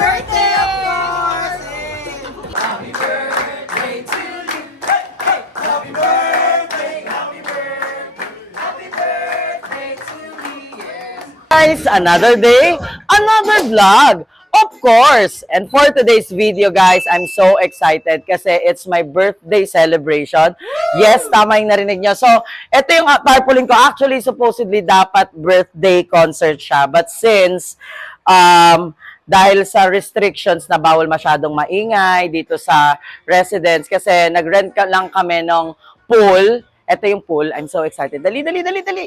birthday, of course! Happy birthday to you. Hey, hey. Happy birthday, happy birthday. Happy birthday to me, yes. Guys, another day, another vlog. Of course. And for today's video, guys, I'm so excited kasi it's my birthday celebration. Yes, tama yung narinig nyo. So, ito yung tarpaulin ko. Actually, supposedly, dapat birthday concert siya. But since, dahil sa restrictions na bawal masyadong maingay dito sa residence, kasi nag-rent lang kami ng pool. Ito yung pool. I'm so excited. Dali, dali, dali, dali.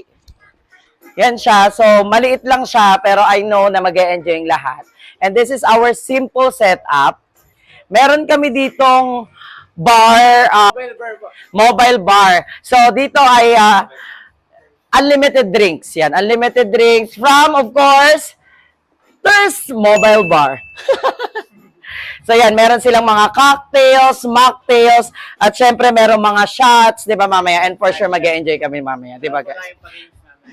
Yan siya. So, maliit lang siya, pero I know na mag-e-enjoy yung lahat. And this is our simple setup. Meron kami ditong bar, mobile bar. So, dito ay unlimited drinks. Yan, unlimited drinks from, of course, Thirst Mobile Bar. So, yan, meron silang mga cocktails, mocktails, at syempre, meron mga shots, di ba, mamaya? And for sure, mag-e-enjoy kami mamaya, di ba, guys?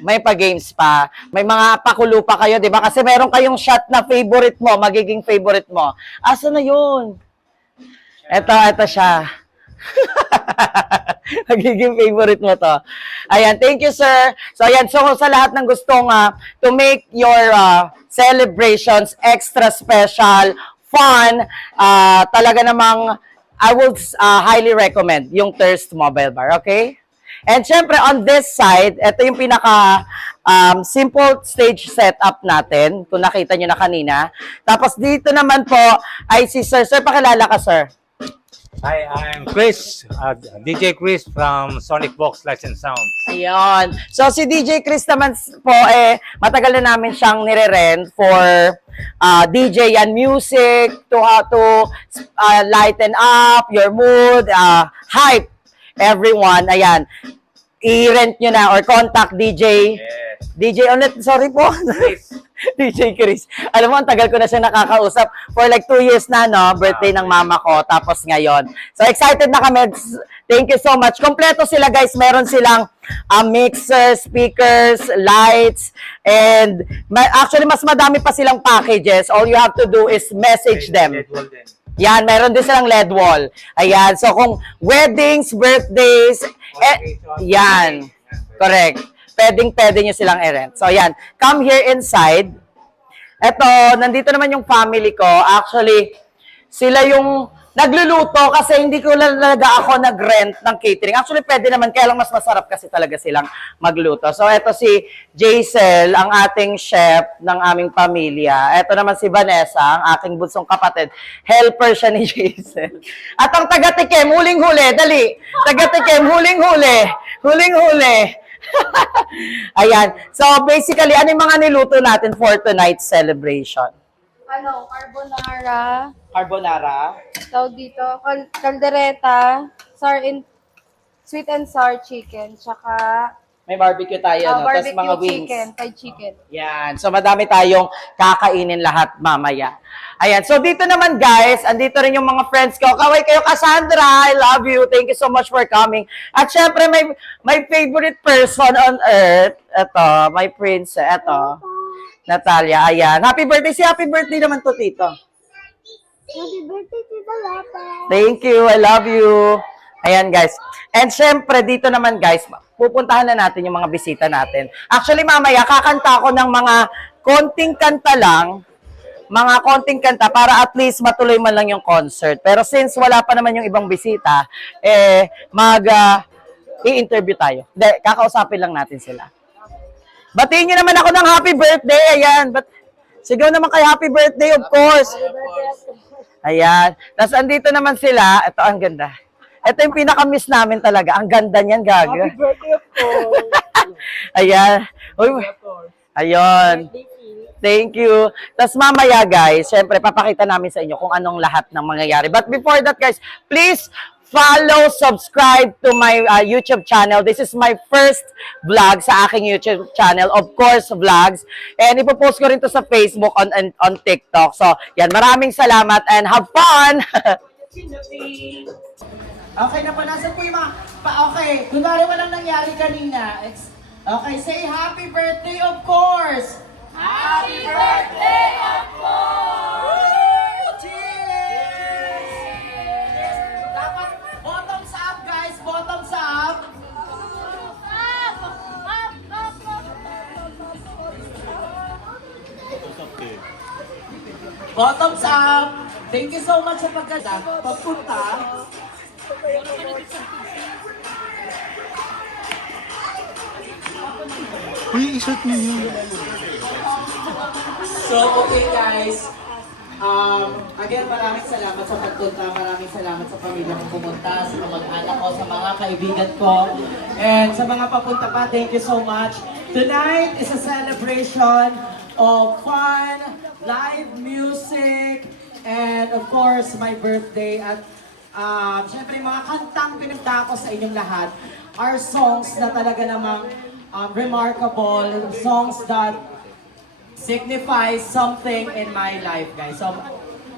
May pa-games pa. May mga pakulo pa kayo, di ba? Kasi meron kayong shot na favorite mo, magiging favorite mo. Asa na yun? Ito siya. Magiging favorite mo to. Ayan, thank you, sir. So, ayan, so sa lahat ng gustong to make your celebrations extra special, fun, talaga namang I would highly recommend yung Thirst Mobile Bar, okay? And syempre, on this side, ito yung pinaka simple stage setup natin, kung nakita nyo na kanina. Tapos dito naman po ay si Sir. Sir, pakilala ka, sir. Hi, I'm Chris, DJ Chris from Sonic Box Lights and Sound. Ayun. So, si DJ Chris naman po, matagal na namin siyang nire-rent for DJ and music, to lighten up your mood, hype everyone. Ayan. I-rent nyo na or contact DJ. Yes. DJ ulit, sorry po. Chris. DJ Chris. Alam mo, ang tagal ko na siya nakakausap. For like 2 years na, no? Birthday ng mama ko. Tapos ngayon. So, excited na kami. Thank you so much. Kompleto sila, guys. Meron silang mixers, speakers, lights, and actually, mas madami pa silang packages. All you have to do is message them. Yan, meron din silang LED wall. Ayan. So, kung weddings, birthdays, yan. Correct. Pwede nyo silang i-rent. So, yan. Come here inside. Eto, nandito naman yung family ko. Actually, sila yung nagluluto kasi hindi ko talaga ako nag-rent ng catering. Actually, pwede naman. Kaya lang mas masarap kasi talaga silang magluto. So, eto si Jaisel, ang ating chef ng aming pamilya. Eto naman si Vanessa, ang aking bunsong kapatid. Helper siya ni Jaisel. At ang taga-tikim, huling-huli. Dali. Taga-tikim, huling-huli. Huling-huli. Ayan. So, basically, ano yung mga niluto natin for tonight's celebration? Carbonara. Carbonara. Tawag dito, caldereta, sweet and sour chicken, tsaka May barbecue tayo, no? Tapos barbecue mga wings. chicken, fried chicken. Yan. So, madami tayong kakainin lahat mamaya. Ayan. So, dito naman, guys, andito rin yung mga friends ko. Kaway kayo, Cassandra. I love you. Thank you so much for coming. At syempre, my favorite person on earth. Ito, my princess. Ito, Natalia. Ayan. Happy birthday. Happy birthday naman to, Tito. Happy birthday, Tita Lapa. Thank you. I love you. Ayan, guys. And syempre, dito naman, guys, pupuntahan na natin yung mga bisita natin. Actually, mamaya, kakanta ako ng mga konting kanta lang. Mga konting kanta para at least matuloy man lang yung concert. Pero since wala pa naman yung ibang bisita, i-interview tayo. Hindi, kakausapin lang natin sila. Batiin nyo naman ako ng happy birthday. Ayan. Sigaw naman kayo happy birthday, of course. Ayan. Tapos andito naman sila. Ito, ang ganda. Ito yung pinaka-miss namin talaga. Ang ganda niyan, Gag. Happy birthday, of course. Ayan. Uy, ayun. Thank you. Tapos mamaya, guys, syempre, papakita namin sa inyo kung anong lahat ng mangyayari. But before that, guys, please follow, subscribe to my YouTube channel. This is my first vlog sa aking YouTube channel. Of course, vlogs. And ipopost ko rin to sa Facebook on TikTok. So, yan. Maraming salamat and have fun! Okay na po, nasa po yung mga... Okay, kunwari walang nangyari kanina. Okay, say happy birthday, of course! Happy birthday, of course! Bottoms up! Thank you so much sa pagpunta. Uy, isot mo yun. So, okay guys. Again, maraming salamat sa pagpunta. Maraming salamat sa pamilya kong pumunta, sa mga mag-anak ko, sa mga kaibigan ko. And sa mga papunta pa, thank you so much. Tonight is a celebration of fun, live music, and of course, my birthday. At syempre, mga kantang pinagda ko sa inyong lahat are songs na talaga namang remarkable, songs that signifies something in my life, guys. So,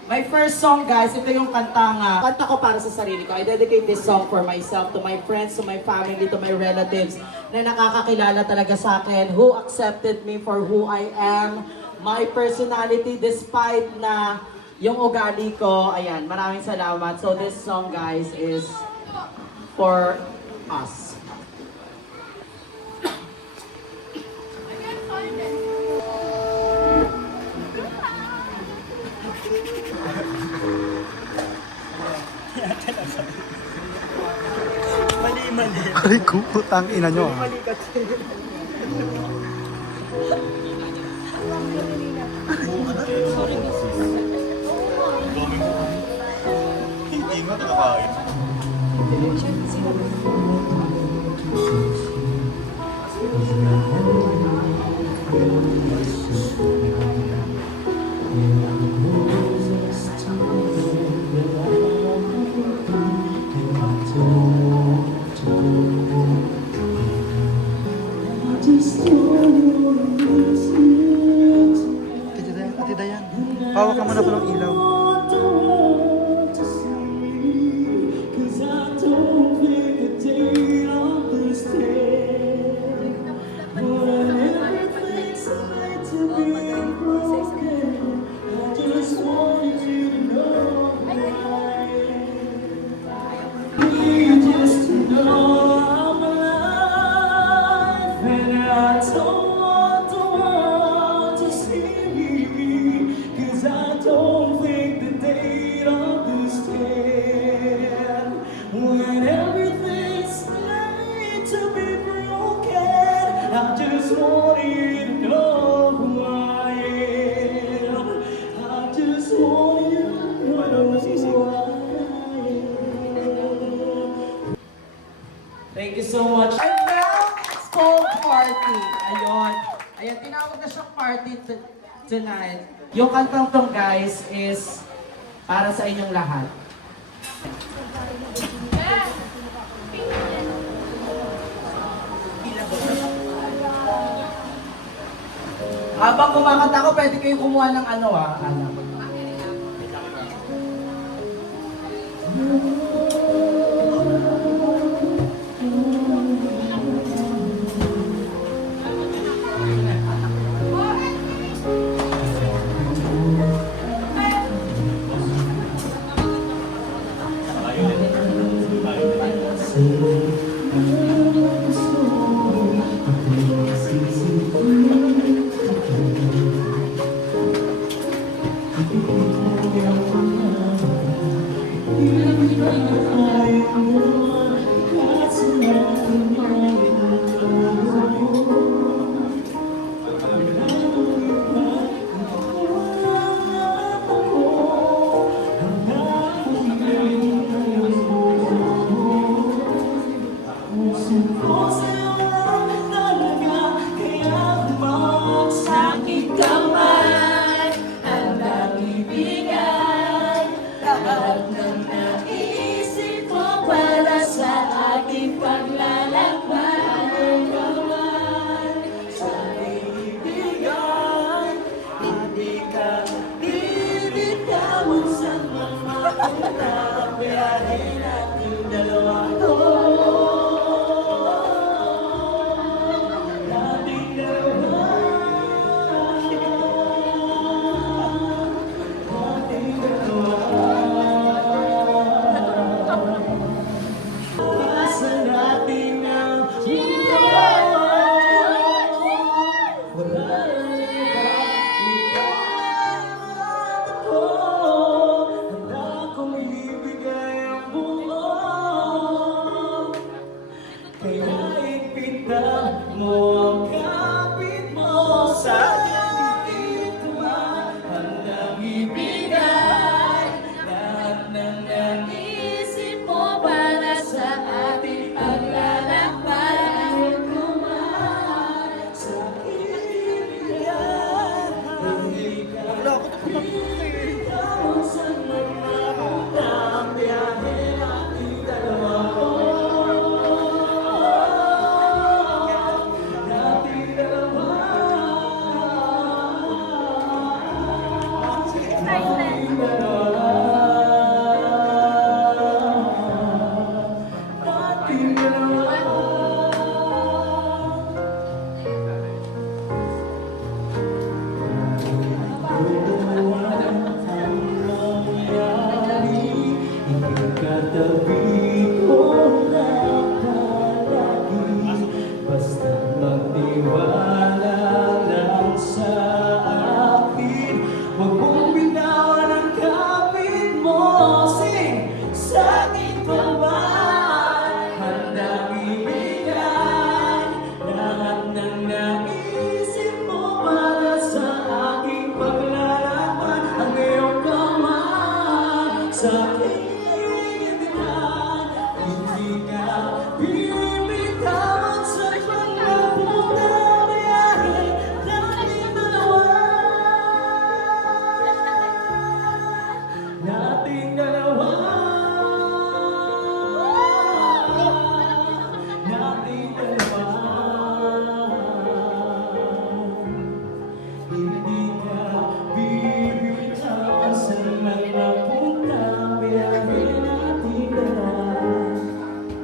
my first song, guys, ito yung kanta ko para sa sarili ko. I dedicate this song for myself, to my friends, to my family, to my relatives, na nakakakilala talaga sa akin, who accepted me for who I am, my personality, despite na yung ugali ko. Ayan, maraming salamat. So, this song, guys, is for us. Aray ko, putang ina nyo ah. Hindi nga nakakain. Ate Dayan, pawak ka muna pa ng ilaw. When everything's made to be broken, I just want you to know who I am. I just want you to know who I am. Thank you so much. And now, it's called party. Ayun. Ayan, tinawag na siyang party tonight. Yung kantang tong, guys, is para sa inyong lahat. Habang kumakanta ko, pwede kayo kumuha ng ano.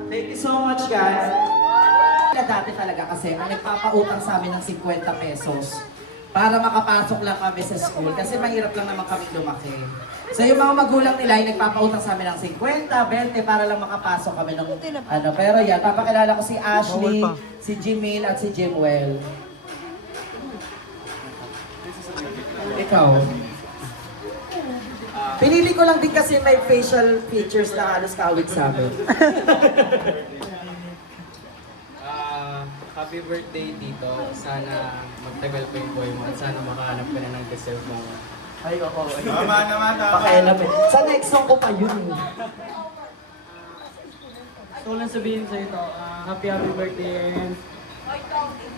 Thank you so much, guys. Dati talaga kasi, ang nagpapautang sa amin ng 50 pesos para makapasok lang kami sa school kasi mahirap lang naman kami lumaki. So yung mga magulang nila yung nagpapautang sa amin ng 50, 20 para lang makapasok kami ng ano. Pero yan, papakilala ko si Ashley, si Jimil at si Jimwell. Ikaw. Pinili ko lang din kasi may facial features na halos kawit sa amin. Happy birthday dito. Sana magtagal pa yung buhay mo at sana makahanap ka na ng deserve mo. Ay, oo. Tama naman, tama. Pakialam eh. Sa next song ko pa yun eh. Gusto ko lang sabihin sa ito, happy birthday and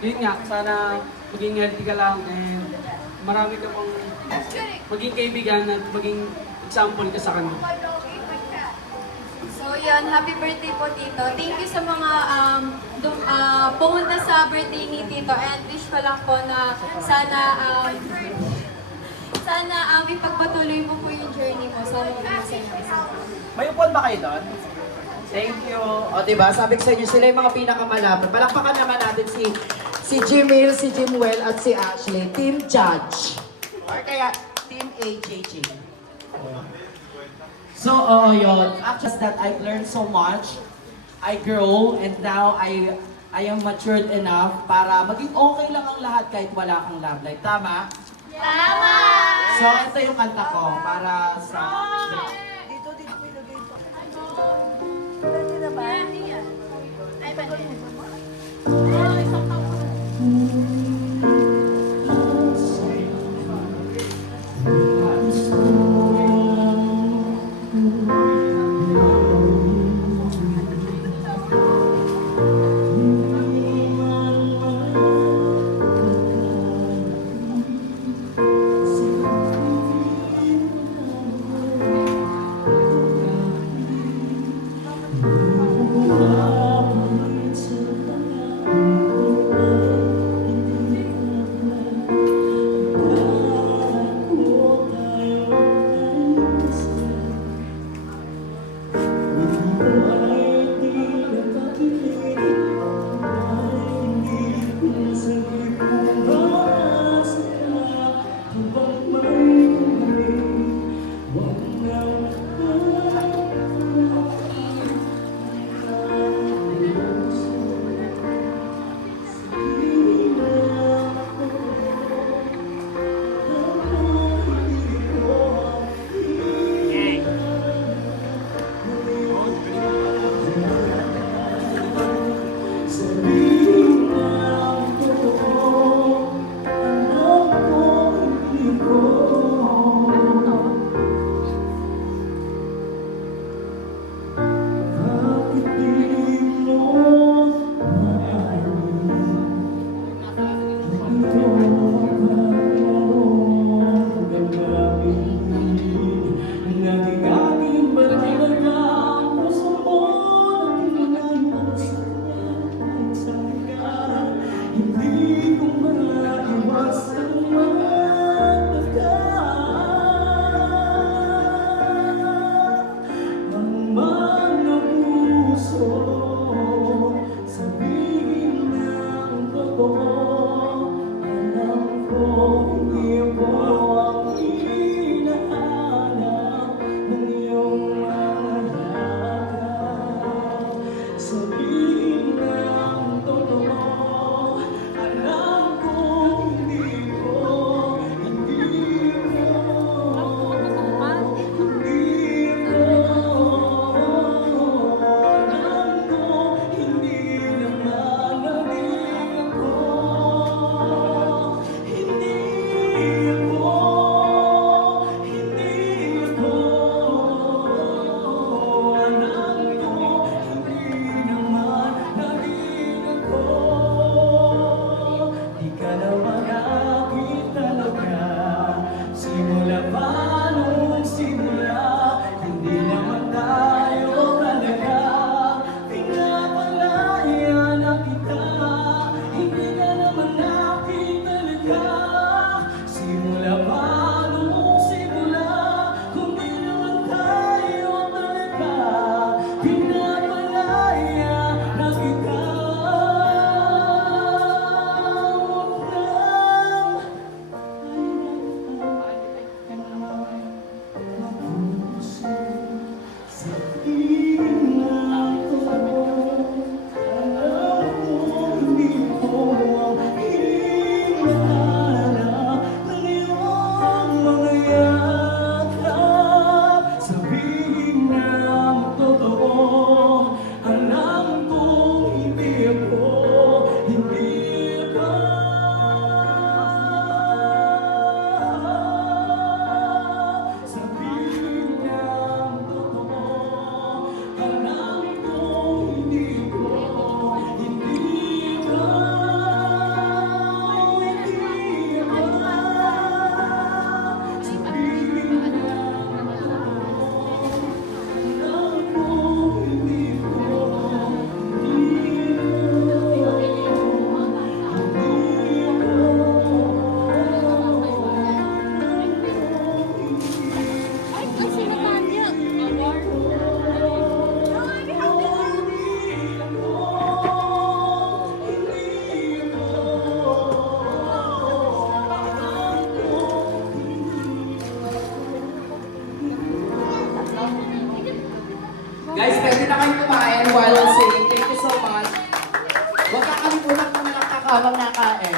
yun nga, sana maging healthy ka lang and marami ka pang maging kaibigan at maging example ka sa kanila. So yun, happy birthday po Tito. Thank you sa mga pumunta sa birthday ni Tito and wish ko lang po na sana ipagpatuloy mo po yung journey mo. Sana mag-masaya ka. May upuan ba kayo doon? Thank you. O diba, sabi ko sa inyo, sila yung mga pinakamalapit. Palakpakan naman natin si Jimil, si Jimwell at si Ashley. Team Judge. Or kaya, Team AJJ. So, yun. Actually, that I've learned so much. I grow and now I am matured enough para maging okay lang ang lahat kahit wala kang love life. Tama? Tama! So, ito yung kanta ko para sa... Guys, pwede na kayo kumain while singing. Thank you so much. Huwag kakalimutan kung nakakawang nakain.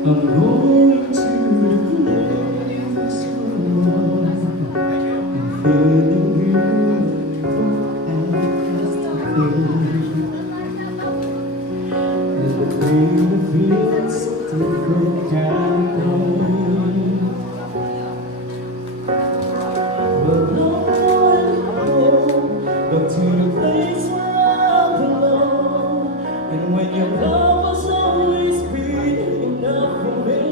I'm going to the place where feeling beautiful and the feeling feels different kind of way. But no one home, but to the place where I belong. And when your love was always been enough for me,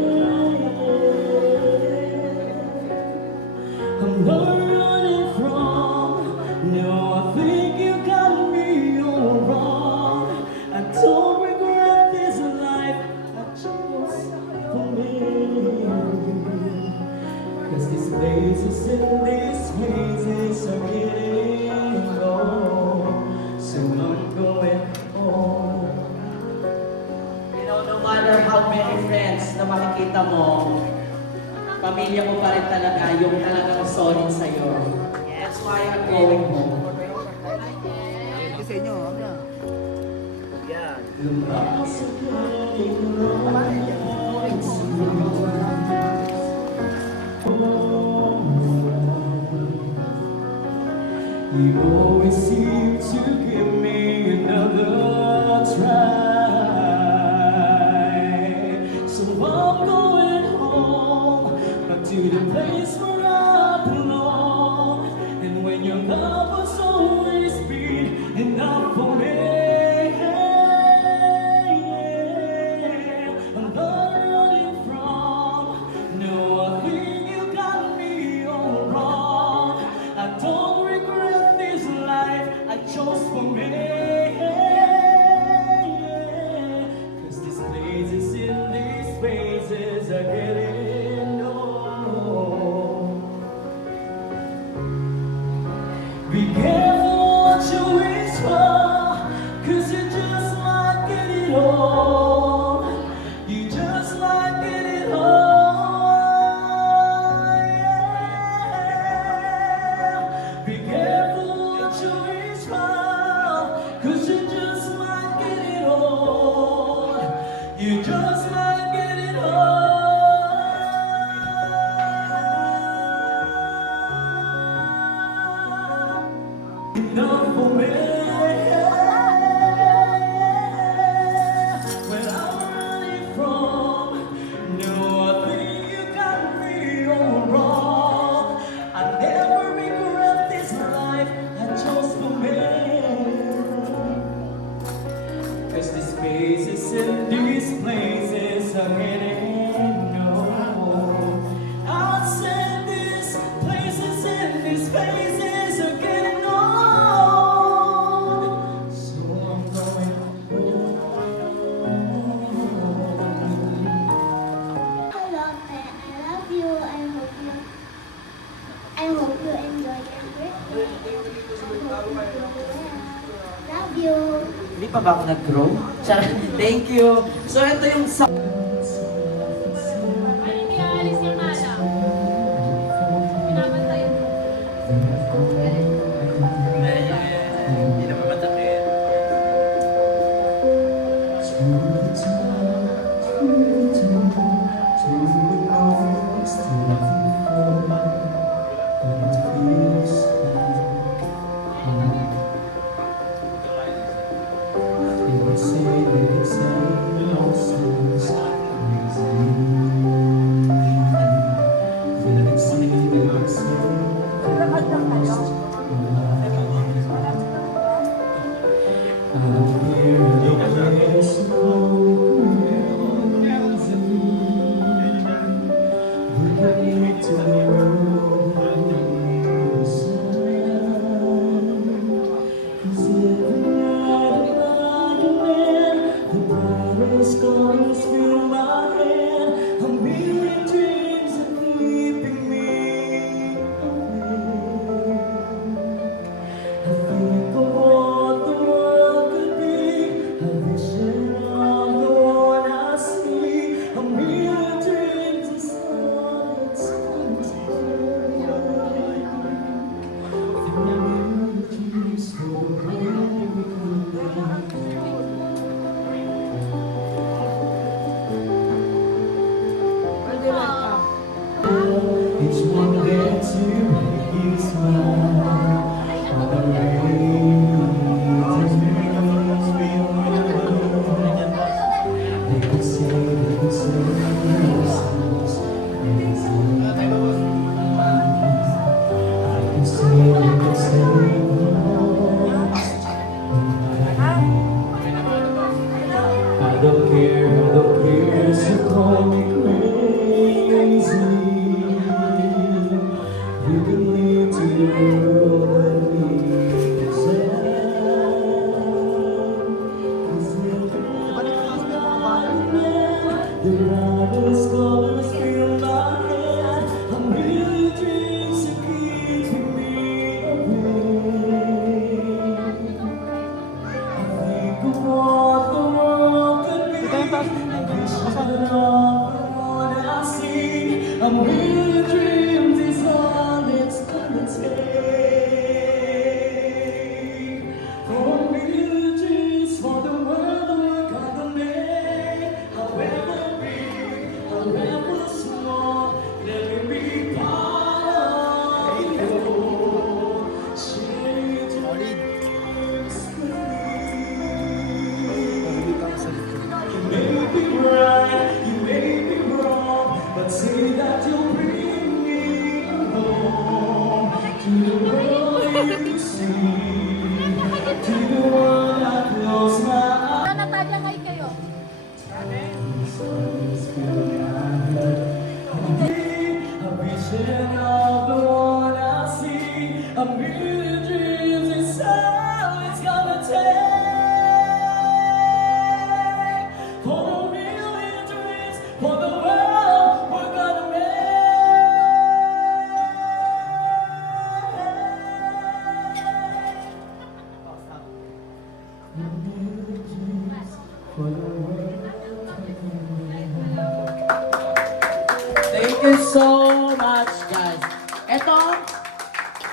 I'm not running from. No, I think you got me all wrong. I don't regret this life I chose for me. 'Cause these places and these places are getting old. So I'm going home. You know, no matter how many friends na makikita mo, pamilya mo pa rin talaga yung talagang solid sa'yo. That's why I'm going home. You always seem to give me another try. So I'm going home, back to the place where I belong. And when your love was always been enough for me, I'm not running from. No, I think you got me all wrong. I don't regret this life I chose for me. 'Cause these places in these spaces are getting old. Be careful what you wish for, 'cause you just might get it all. You just might get it all. Yeah. Be careful what you wish for, 'cause you just might get it all. You just might get it all. Enough for me. When I'm running from. No, I think you got me all wrong. I never regret this life I chose for me. 'Cause these spaces and these places are getting old. I said these places and these spaces are getting old. So I'm going home. Hello, Pet. I love you. I hope you enjoy your birthday. Love you. Hindi pa ba ako nag-grow? Charot. Thank you. So ito yung song. Hindi naman matakit. million dreams is all it's gonna take. For a million dreams, for the world we're gonna make. However big, however small, let me be part of you. Share your dreams with me. You may be right, you may be wrong, but say that you'll bring me home to the world you see, to the one I close my eyes. Natalia, kay kayo. A vision of the one I see, a million dreams is all it's gonna take. For a million dreams, for the world we're gonna Thank you so much, guys. Eto,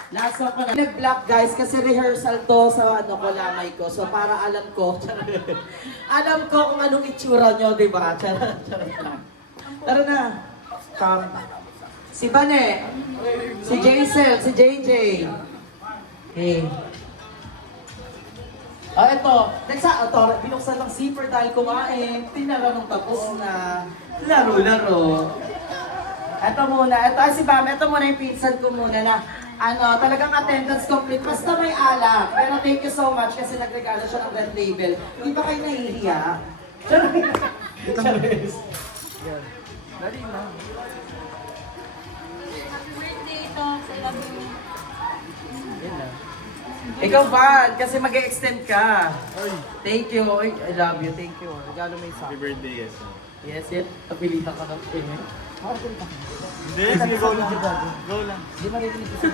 last song ko na. Nag-block, guys, kasi rehearsal to sa ano ko, lamay ko. So, para alam ko, alam ko kung anong itsura nyo, di ba? Charot lang. Tara na. Come. Si Bane, si Jaisel, si JJ. Okay. Oh, eto. Binuksan ng zipper dahil kumain. Tinara nung tapos na. Laro-laro. Ito muna, si Bam, ito muna yung pinsan ko muna na talagang attendance complete, basta may alak. Pero thank you so much kasi nagregalo siya ng red label. Hindi ba kayo nahihiya? Charis. Happy birthday, Tox. I love you. Ikaw ba? Kasi mag-extend ka. Thank you. Oy, I love you. Thank you. Regalo may sa. Happy birthday, yes. Yes, yes. Napilitan ka ng pin. Hindi, sige, go lang. Go lang. Hindi marinig ko sa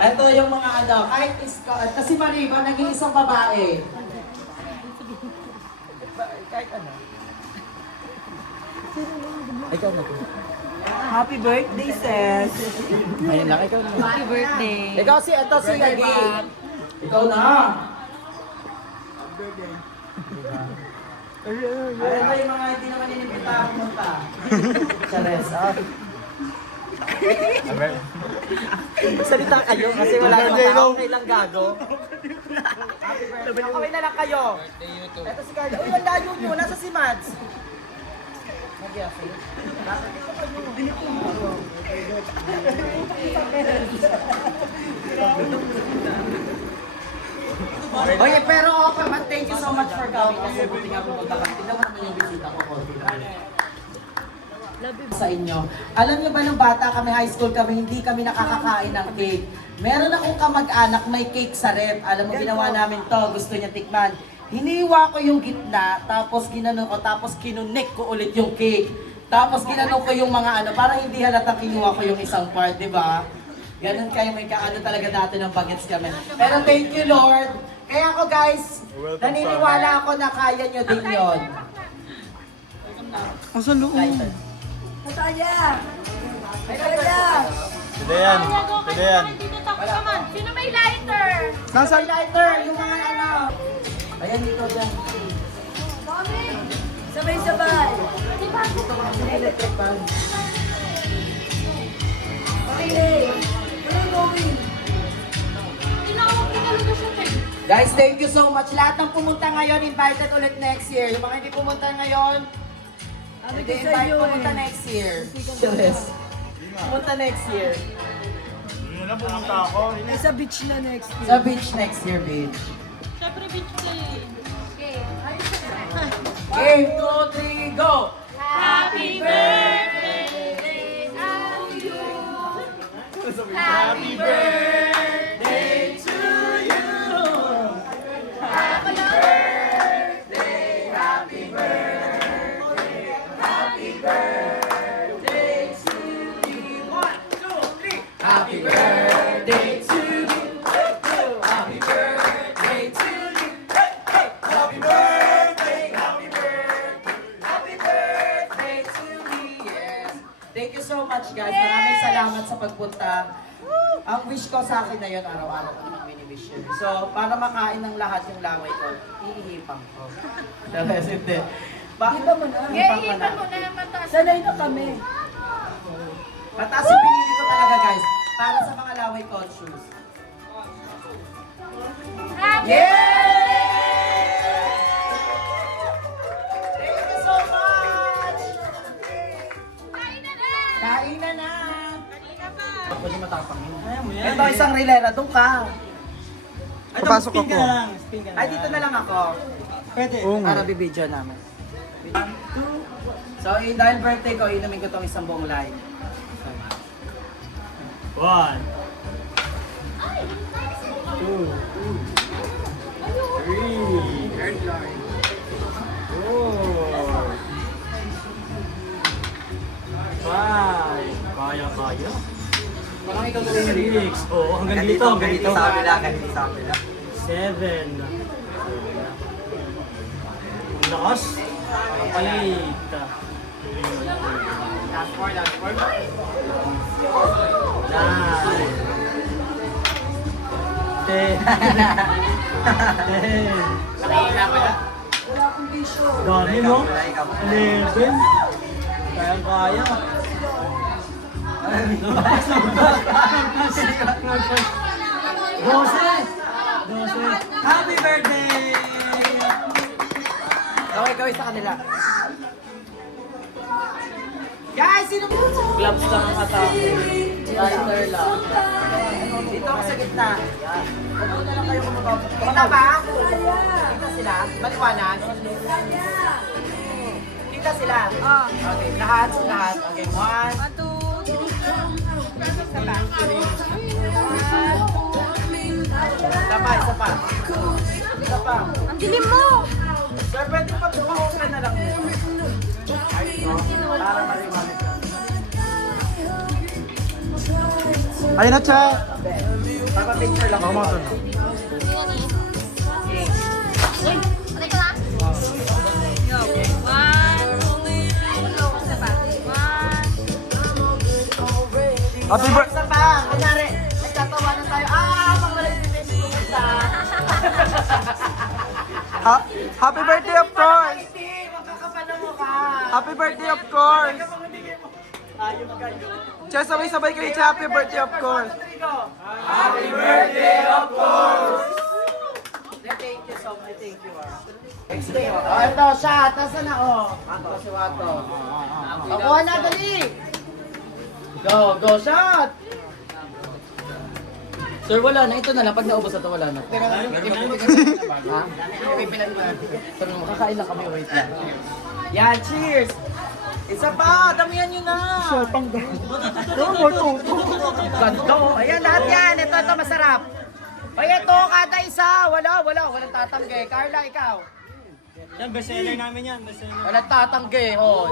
ito yung mga kahit kasi Mariba, naging isang babae. Kahit ano. Ikaw na. Happy birthday, sis. Ayun lang, ikaw na. Happy birthday. Ikaw si Yagi. Ikaw na. Ano yung mga hindi naman inimbita pumunta? Chares, Salita kayo kasi wala namang tao, kailang gago. Happy birthday. Kaway na lang kayo. Ito si Carla. Uy, ang layo nyo. Nasa si Mads. Oye, pero okay, man, thank you so much for coming kasi buti nga pumunta ka. Tignan mo naman yung bisita ko, konti sa inyo. Alam niyo ba nung bata kami, high school kami, hindi kami nakakakain ng cake. Meron akong kamag-anak, may cake sa rep. Alam mo, ginawa namin to, gusto niya tikman. Hiniwa ko yung gitna, tapos ginano ko, tapos kinunik ko ulit yung cake. Tapos ginano ko yung mga para hindi halatang kinuha ko yung isang part, di ba? Ganun kayo, may talaga dati ng bagets kami. Pero thank you, Lord. Kaya ako, guys, naniniwala ako na kaya nyo din yun. Asa loob? Pwede yan. Pwede yan. Sino may lighter? Nasa lighter, yung mga Ayan, dito dyan. Sabay-sabay. Dito mga electric fan. Guys, thank you so much. Lahat ng pumunta ngayon, invited ulit next year. Yung mga hindi pumunta ngayon, hindi invite pumunta next year. Yes. Pumunta next year. Yun na, pumunta ako. Sa beach next year, beach. Siyempre, beach play. Game 2, 3, go! Happy birthday to you. Happy birthday to you. Happy birthday, happy birthday, happy birthday to you. 1, 2, 3. Happy birthday to you. Happy birthday to you. Happy birthday, happy birthday, happy birthday to me. Thank you so much guys. Maraming salamat sa pagpunta. Ang wish ko sa akin na yun, araw-araw ko nang mini-wish yun. So, para makain ng lahat yung laway ko, iihipang ko. Tapos hindi. Iba mo na. Ihipan mo na. Sanay na kami. Mataas yung pinili ko talaga guys. Para sa mga laway conscious. Yay! Thank you so much! Kain na na! Pwede matapang yun. Ito isang rilera, doon ka. Papasok ako. Ay, dito na lang ako. Pwede. Oo nga. Para bibidyo namin. So, dahil birthday ko, inumin ko itong isang buong live. 1, 2, 3, 4, 5, kaya. Parang ikaw tuloy na rin. 6, oh, hanggang dito, hanggang dito. Sa kabila. 7. Ang lakas. Ang palit. Last four. 9. 10. 10. Nakihila pa na. Dami mo. 11. Kaya. 12. Happy birthday! Okay, gawin sa kanila. Guys, sino? Gloves lang ang atake. Lighter lang. Dito ako sa gitna. Yan. Huwag na lang kayo kumagawa. Kita ba? Kita sila? Maliwanag? Kita sila? Okay, lahat. Okay, 1, 2, isa pa. Ang dilim mo! Sir, pwede pa tumahok na lang. Para mariwanag. Ayun na, Cha. Papa-picture lang. Ako mga na. Happy birthday! Isa pa, kunyari, nagtatawanan tayo. Mga relatives pumunta. Happy birthday, of course! Magkakapal na mukha. Happy birthday, of course! Ayaw magayo. Cha, sabay-sabay kayo, Cha. Happy birthday, of course! Happy birthday, of course! Thank you so much. Thank you. Next day, ito, shot. Nasaan na, Ito, si Wato. Kuha na, dali! Go, shot! Sir, wala na. Ito na lang. Pag naubos na ito, wala na. Ha? Pero makakain lang kami. Wait lang. Yan, cheers! Isa pa! Damihan nyo na! Ganto! Ayan, lahat yan! Ito, masarap! Ay, ito, kada isa! Walang tatanggi. Carla, ikaw! Yan, bestseller namin yan. Bestseller. Walang tatanggi, hoy!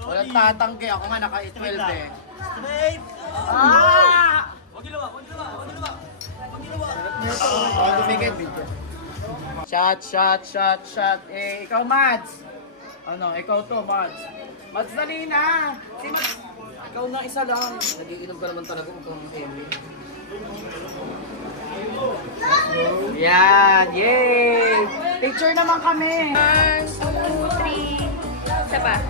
Walang tatanggi. Ako nga, naka-12 eh. Straight. Wag ilawa. Shot. Eh, ikaw, Mads. Ikaw to, Mads. Mads, dali na. Si Mads. Ikaw na isa lang. Nagiinom ka naman talaga kung Emmy. Yan, yay! Picture naman kami. 1, 2, 3. Isa pa. 1,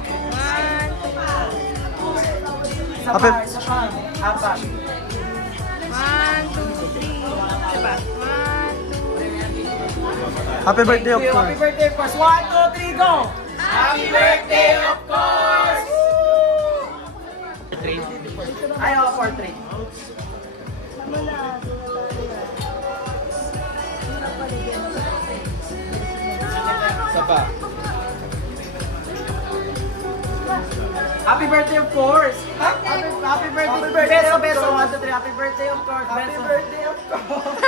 Isa pa. Apat. 1, 2, 3. Isa pa. 1, 2, 3. Happy birthday, of Happy course! birthday, of course. 1, 2, 3, go! Happy birthday, of course! Ayaw, portrait. Isa pa. Happy birthday, of course! Happy birthday, beso. 1, 2, 3. Happy birthday, of course. Happy birthday, of course.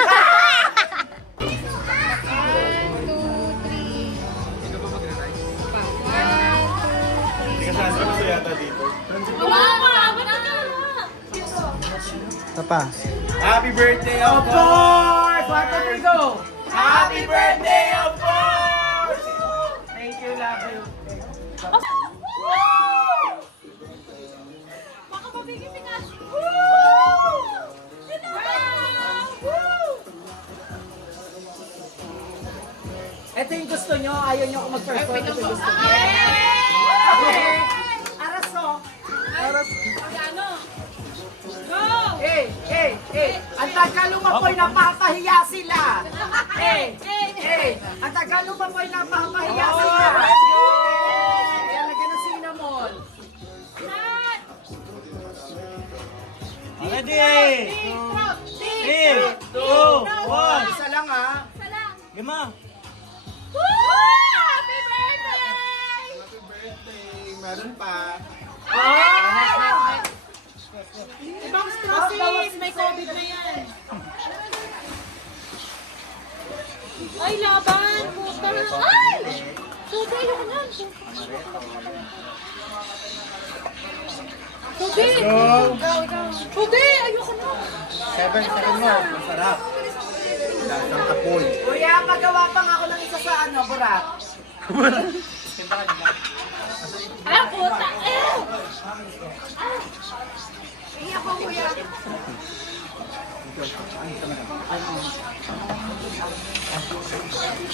Ito pa. Happy birthday, Of course! 1, 2, 3, go! Happy birthday, of course! Thank you, love you. ayaw niyo ako mag-perform kasi gusto niyo. Okay. Araso. Aras. Ang tagal lumapoy na papahiya sila. Ang tagal lumapoy na papahiya sila. Kaya lagyan ng cinnamon. Ready? 3, 2, 1. Isa lang ha. Lima. Happy birthday! Meron pa. Ibang strasis, may COVID na yan. Ay, laban! Puta na! Ay! Sugi, ayoko na! Sugi! Sugi, ayoko na! 7 more. Masarap. Lasang apoy. Kuya, pagawa pa nga ako ng isa sa ano, burak. Ah, puta! Iyak ko, kuya.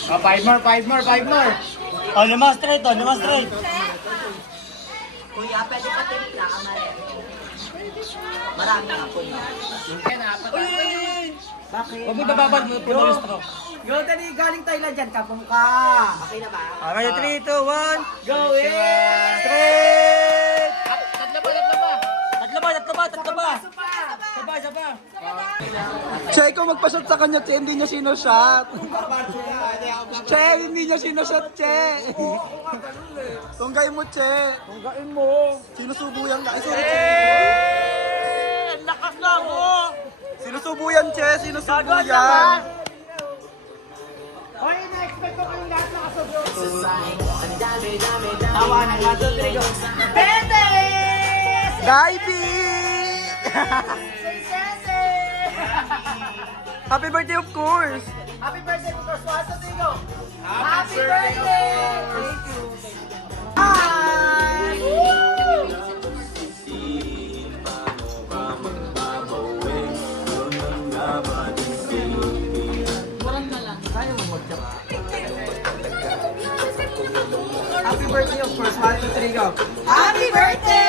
Oh, 5 more, 5 more, 5 more. Oh, lima straight, oh, lima straight. Kuya, pwede pa timpla ka mali. Marami nga po niya. Bakit? Huwag mo bababad mo po ng straw. Yo, dali, galing Thailand dyan, kapong ka. Okay na ba? Okay, 3, 2, 1. Go in! Straight! Tatlo ba? Tatlo ba? Sabay. Che, kung magpa-shot sa kanya, Che, hindi niya sino-shot. Che, hindi niya sino-shot, Che. Tunggain mo, Che. Tunggain mo. Sinusubo yan. Lakas na ako! Sinusubo yan, Che. Sinusubo yan. Hoy, na-expect ko kayong lahat nakasubo. Tawa na, 1, 2, 3, go. Pwede! Gaibi! Happy birthday, of course. Happy birthday, Bukas. 1, 2, 3, go. Happy birthday! Thank you. Hi! Happy birthday, of course. 1, 2, 3, go. Happy birthday,